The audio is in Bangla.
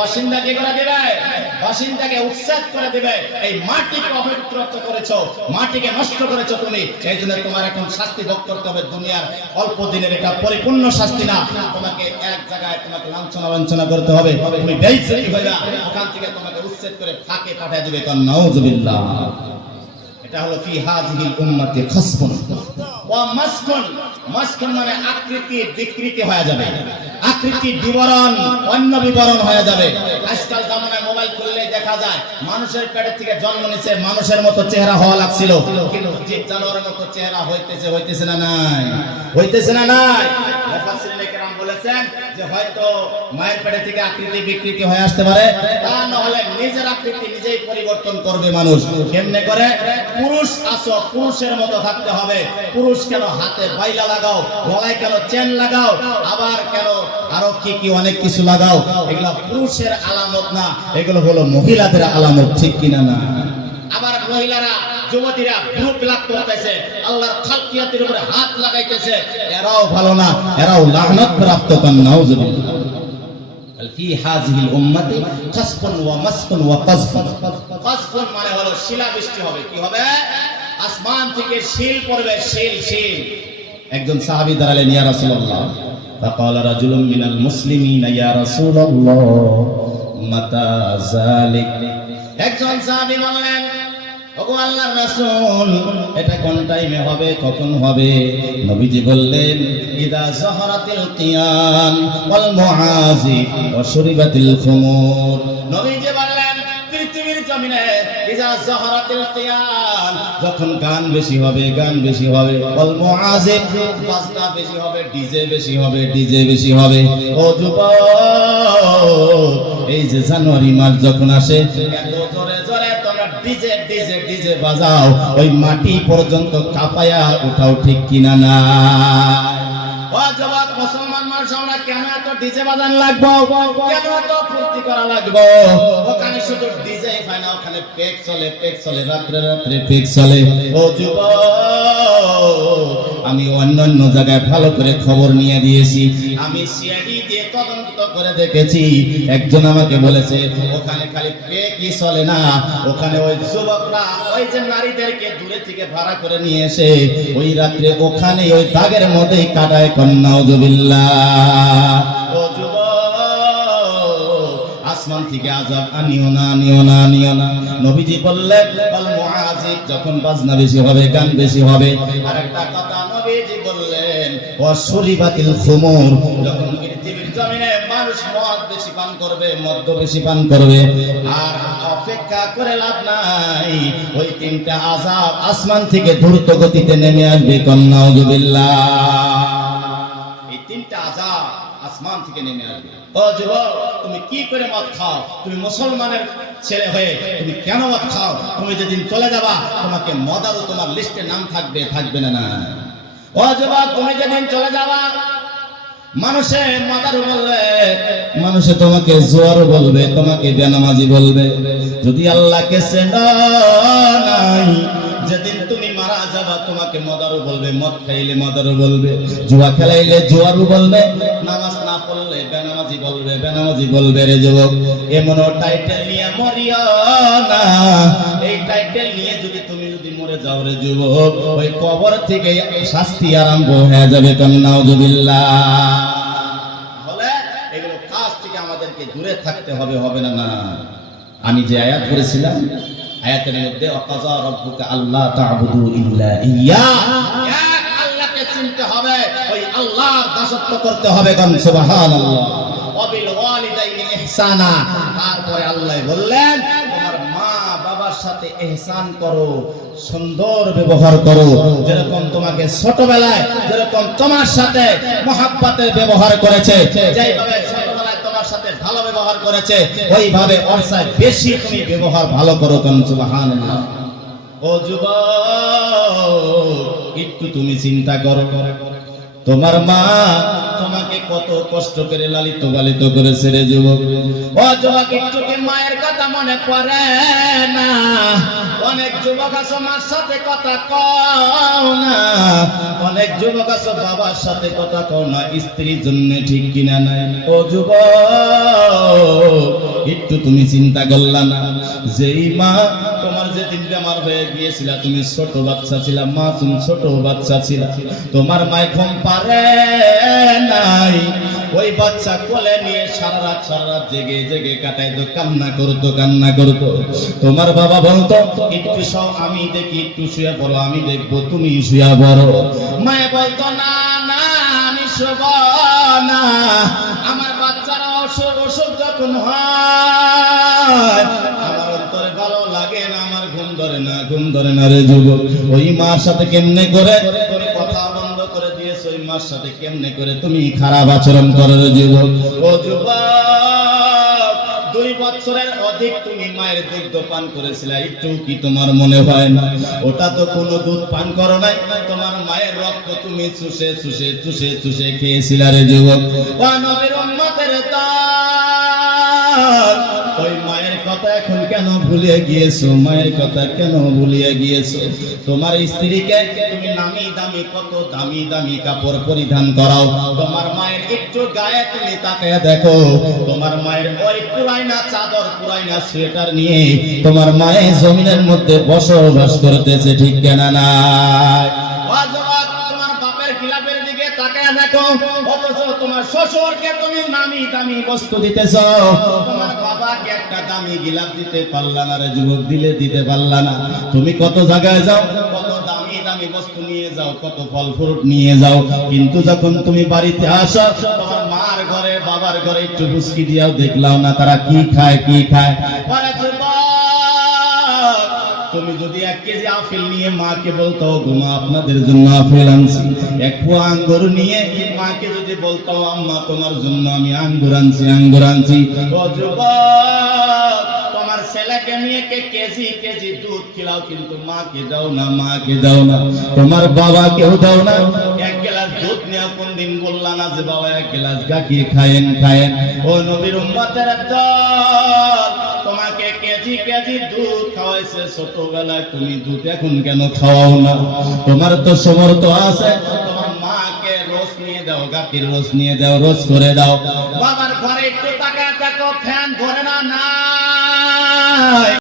বাসিন্দাকে করে দেবে, বাসিন্দাকে উচ্ছেদ করে দেবে। এই মাটিকে অপবিত্র করেছো, মাটিকে নষ্ট করেছো তুমি, এই জন্য তোমার এখন শাস্তি ভোগ করতে হবে। দুনিয়ার অল্প দিনের এটা পরিপূর্ণ শাস্তি না, তোমাকে এক জায়গায় তোমাকে লাঞ্ছনা বাঞ্ছনা করতে হবে। তুমি বেইজ্জতি হইবা, ওখান থেকে তোমাকে উচ্ছেদ করে ফাঁকে পাঠিয়ে দিবে। নাউযুবিল্লাহ। এটা হলো ফি হাযিহিল উম্মতি খাসফুন ওয়া মাসকুন। মাসকুন মানে আকৃতি বিকৃতি হয়ে যাবে, আকৃতি বিবরণ অন্য বিবরণ হয়ে যাবে। আজকাল জামানায় মোবাইল খুললে দেখা যায় মানুষের পেট থেকে জন্ম নিছে, মানুষের মতো চেহারা হওয়া লাগছিল, কিন্তু জীব জানোয়ারের মতো চেহারা হইতেছে না নাই, হইতেছে না নাই। মুফাসসিরিনে কেরাম বলেছেন যে হয়তো মায়ের পেট থেকে আকৃতি বিকৃতি হয়ে আসতে পারে, তা না হলে নিজের আকৃতি নিজেই পরিবর্তন করবে মানুষ। কেমনে করে? পুরুষ আসো, পুরুষের মতো থাকতে হবে। পুরুষ কেন হাতে বাইলা লাগাও, গলায় কেন চেন লাগাও, আবার কেন আরো কি অনেক কিছু লাগাও, এগুলো পুরুষের আলামত না, এগুলো হলো মহিলাদের আলামত। ঠিক কিনা না? আবার মহিলারা যুবতীরা গ্রুপ লাগ করতেছে, আল্লাহর খালকিয়াতের উপরে হাত লাগাইতেছে, এরাও ভালো না, এরাও লানত প্রাপ্ত। নাউযুবিল্লাহ। ফি হাযিহিল উম্মতি খাসফুন ওয়া মাসকুন ওয়া কাযফুন। কাযফুন মানে হলো শিলাবৃষ্টি হবে। কি হবে? আসমান থেকে শিল পড়বে, শিল। একজন সাহাবী দাঁড়ালেন, ইয়া রাসূলুল্লাহ, ফাকালা রাজুলুম মিনাল মুসলিমিনা ইয়া রাসূলুল্লাহ মাতা যালিক। একজন সাহাবী বললেন, ওগো আল্লাহর রাসূল, এটা কোন টাইমে হবে, কখন হবে? নবীজি বললেন, ইদা যাহারাতিল কিয়াম ওয়াল মুআযিব ওয়া শুরিবাতিল খুমুর। নবীজি বললেন, পৃথিবীর জমিনে ইদা যাহারাতিল কিয়াম, যখন গান বেশি হবে, ওয়াল মুআযিব, বাজনা বেশি হবে, ডিজে বেশি হবে। ও যুবক, এই যে জানুয়ারি মাস যখন আসে, এত জোরে তোমরা ডিজে বাজাও, ওই মাটি পর্যন্ত কাঁপায়া উঠাও। ঠিক কিনা না? ও যুবক মুসলমান মানুষ, আমরা কেন এত ডিজে বাজান লাগবো, কেন এত ফুর্তি করা লাগবো? ওখানে শুধু ডিজে হয় না, ওখানে পেক চলে, রাত্রে পেক চলে। ও যুবক, আমি অন্যান্য জায়গায় ভালো করে খবর নিয়ে দিয়েছি, আমি সিআইডি দিয়ে তদন্ত করে দেখেছি। একজন আমাকে বলেছে ওখানে খালি পেকই চলে না, ওখানে ওই যুবকরা ওই যে নারীদেরকে দূরে থেকে ভাড়া করে নিয়ে এসে ওই রাত্রে ওখানে ওই দাগের মধ্যেই কাটায়। নাউযুবিল্লাহ। ও যুবক, আসমান থেকে আযাব আনিও না। নবীজি বললেন, আল মুআযিব, যখন বাজনা বেশি হবে, গান বেশি হবে। আরেকটা কথা নবীজি বললেন, ওয়া শুরিবাতিল খুমুর, যখন পৃথিবীর জমিনে মানুষ মদ বেশি পান করবে, আর অপেক্ষা করে লাভ নাই, ওই তিনটা আযাব আসমান থেকে দ্রুত গতিতে নেমে আসবে। নাউযুবিল্লাহ। এই তিনটা আযাব আসমান থেকে নেমে আসবে। ও যুবক, তুমি কি করে মদ খাও? তুমি মুসলমানের ছেলে হয়ে তুমি কেন মদ খাও? তুমি যেদিন চলে যাবা, তোমাকে মদারও তোমার লিস্টে নাম থাকবে না? ও যুবক, তুমি যেদিন চলে যাবা, মানুষে মদারও বলবে, মানুষে তোমাকে জোয়ারও বলবে, তোমাকে বেনামাজি বলবে। যদি আল্লাহকে চেনো নাই, যেদিন তুমি মারা যাবা, তোমাকে মদারও বলবে, মদ খাইলে মদারও বলবে, জুয়া খেলাইলে জুয়ারও বলবে, নামাজ না পড়লে বেনামাজি বলবে। রে যুবক, এমন টাইটেল নিয়ে মরিও না। এই টাইটেল নিয়ে তুমি মরে যাও রে যুবক, ওই কবর থেকে শাস্তি আরম্ভ হয়ে যাবে। নাউযুবিল্লাহ। তাহলে এগুলো কাজ থেকে আমাদেরকে দূরে থাকতে হবে না? আমি যে আয়াত পড়েছিলাম, আয়াতের মধ্যে ওয়াকাযা রাব্বুকা আল্লা তা'বুদু ইল্লা ইয়্যা, এক আল্লাহকে চিনতে হবে, ওই আল্লাহর দাসত্ব করতে হবে। সুবহানাল্লাহ। ওয়াবিল ওয়ালিদাইনি ইহসানা। তারপরে আল্লাহ বললেন, তোমার মা বাবার সাথে ইহসান করো, সুন্দর ব্যবহার করো। যেরকম তোমাকে ছোটবেলায় যেরকম তোমার সাথে মহব্বতের ব্যবহার করেছে, যেইভাবে ছোটবেলায় তোমার সাথে ভালো ব্যবহার করেছে, ওইভাবে ওর সাথে বেশি তুমি ব্যবহার ভালো করো। সুবহানাল্লাহ। ও যুবক, একটু তুমি চিন্তা করো, তোমার মা তোমাকে কত কষ্ট করে লালিত পালিত করেছে রে যুবক। ও যুবক, একটু কি মায়ের কথা মনে পড়ে না? অনেক যুবক আছো মার সাথে কথা কও না, অনেক যুবক আছো বাবার সাথে কথা কও না, স্ত্রীর জন্য। ঠিক কিনা নাই? ও যুবক, একটু তুমি চিন্তা করলা না? যেই মা তোমার যেদিন বেমার হয়ে গিয়েছিল, তুমি ছোট বাচ্চা ছিলা, মা তুমি ছোট বাচ্চা ছিলা, তোমার মায় ঘুম পারে নাই, ওই বাচ্চা কোলে নিয়ে সারা রাত জেগে জেগে কাটাইতো, কান্না করতো। তোমার বাবা বলতো একটু সব আমি দেখি, একটু শুয়ে পড়ো, আমি দেখবো, তুমি শুয়ে পড়ো। মায়ে বলতো না না, আমি শুব না, আমার বাচ্চারা অসুখ যখন হয় আমার অন্তরে ভালো লাগে না, আমার ঘুম ধরে না রে যুবক। ওই মার সাথে কেমনে করে তুমি কথা বন্ধ করে দিয়েছো, ওই মার সাথে কেমনে করে তুমি খারাপ আচরণ করো রে যুবক। ও যুবক, 2 বছরের অধিক তুমি মায়ের দুধ পান করেছিলে, একটু কি তোমার মনে হয় না? ওটা তো কোনো দুধ পান করো নাই, তোমার মায়ের রক্ত তুমি চুষে খেয়েছিলে রে যুবক। ও নবীর উম্মতের দল, ওই মায়ের কথা এখন কেন ভুলে গিয়েছো? মায়ের কথা কেন ভুলিয়ে গিয়েছো? তোমার স্ত্রীকে তুমি নামি দামি, কত দামি দামি কাপড় পরিধান করাও, তোমার মায়ের একটু গায়ে তুমি তাকিয়ে দেখো, তোমার মায়ের ওই পুরাইনা চাদর, পুরাইনা সোয়েটার নিয়ে তোমার মায়ের জমিনের মধ্যে বসবাস করতেছে, ঠিক কেনা না? তোমার বাপের গিলাপের দিকে তাকিয়ে দেখো, অথচ তোমার শ্বশুরকে তুমি নামি দামি বস্তু দিতেছ, তোমার বাবাকে একটা দামি গিলাপ দিতে পারলা না রে যুবক, দিতে পারলা না। তুমি কত জায়গায় যাও, কত দামি দামি বস্তু নিয়ে যাও, কত ফল ফ্রুট নিয়ে যাও, কিন্তু যখন তুমি বাড়িতে আসো, তোমার মার ঘরে বাবার ঘরে একটু বুসকি দিয়াও দেখলাও না তারা কি খায়। আরে যুবক, তুমি যদি 1 কেজি আপেল নিয়ে মাকে বলতো, মা আপনাদের জন্য আপেল আনছি, 1 পোয়া আঙ্গুর নিয়ে মাকে যদি বলতো, আম্মা তোমার জন্য আমি আঙ্গুর আনছি। ও যুবক, তোমার ছেলেকে নিয়ে কেজি দুধ খিলাও, কিন্তু মাকে দাও না, তোমার বাবাকেও দাও না। 1 গ্লাস দুধ নিয়ে কোনদিন বললা না যে বাবা 1 গ্লাস গাখিয়ে খায়েন। ও নবীর উম্মতের দল, তোমাকে কেজি দুধ খাওয়াইছে ছোটবেলায়, তুমি দুধ এখন কেন খাওয়াও না? তোমার তো সমর্থ আছে, তোমার মাকে রোজ নিয়ে দাও, গাখির রোজ নিয়ে দাও, রোজ করে দাও। বাবার ঘরে একটু টাকা দেখো, ফ্যান ঘরে না।